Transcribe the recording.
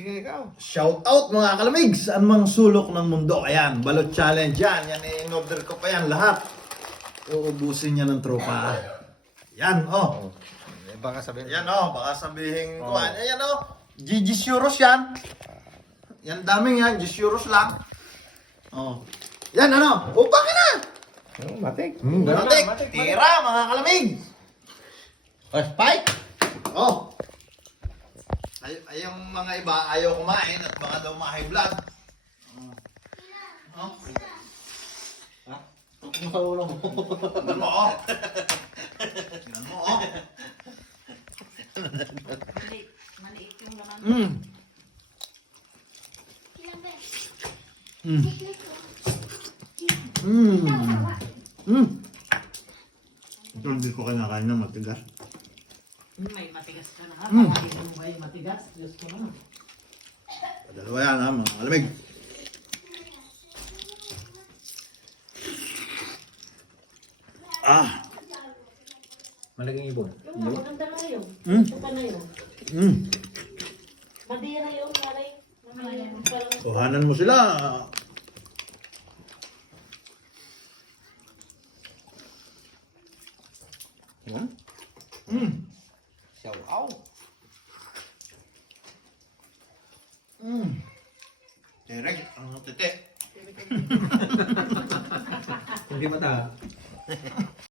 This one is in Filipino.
Sige, ikaw. Shout out mga kalamig sa anumang sulok ng mundo. Ayan, balot challenge yan. Yan, in-order ko pa yan lahat. Uubusin niya ng tropa. Yan, oh. Baka sabihin. Yan, oh. Baka sabihin ko. Ayan, oh. GG's euros yan. Yan, daming yan. GG's euros lang. Oh. Yan, ano? Upa ka na! Matik. Matik. Tira, mga kalamig. Oh, spike! Oh. Ay, yung mga iba ayaw kumain at baka daw ma-high blood. Oh. Ha? Ano sa ulo mo? Tingnan mo, oh. Tingnan mo, oh. Maliit yung laman. Mm. Mm. Mm. Ito hindi ko kinakain ng matigas. May matigas ka na ha? Mm. Pakailan mo ba yung matigas? Diyos ko naman. Dalawa yan ha, mga malamig. Ah. Malaking ibon. Yung maganda na yun. Mm. Ito pa na yun. Mm. Madira yun, malay. Parang Tuhanan mo sila. Yan. Mm. Siyaw. Aw! Mm. Direk, ang tete. Hindi mata.